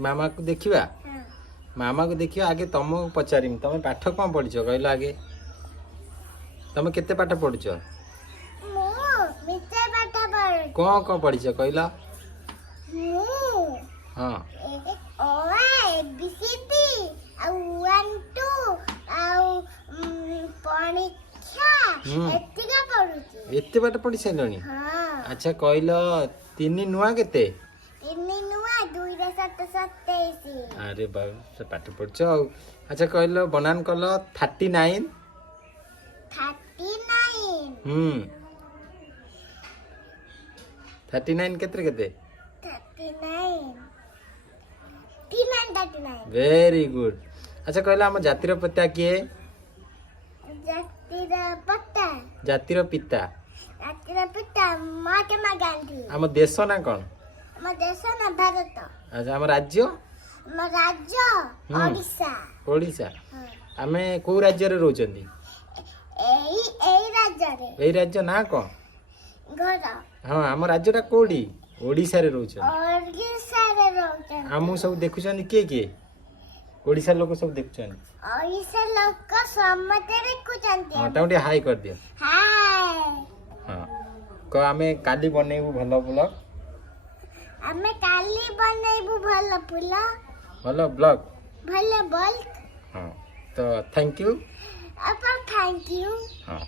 मामा को देखिवा मामा को देखियो आगे तुमको पचारिम तुम पाठ कौन पढ़िछ कहलो आगे तुम केते पाठ पढ़िछ कौन पढ़िछ कहलो हाँ एते पाठ पढ़ी साइलनी अच्छा कहलो 3 नुआ केते अरे बाबा पाठ पढ़छ अच्छा कहलो बनान कलो 39 39 केते केते 39 वेरी गुड अच्छा कहलो हम जातिर पिता किए जातिर पिता महात्मा गांधी हम देश ना कौन देश ना भारत अच्छा हम राज्य ओडिशा ओडिशा आमे को राज्य रे रहउचंदी एई राज्य ना कौन घर हाँ हम राज्यटा कोडी ओडिशा रे रहउचंदी ओडिशा रे रहउचंदी हमू सब देखुचंदी के ओडिशा लोक सब देखुचंदी ओडिशा लोक समते देखुचंदी हां टाउटे हाई कर दियो हाय हां को आमे काली बनेबू भलो ब्लॉग आमे काली बनेबू भलो ब्लॉग भलो बल्क हां तो thank you upon thank you हां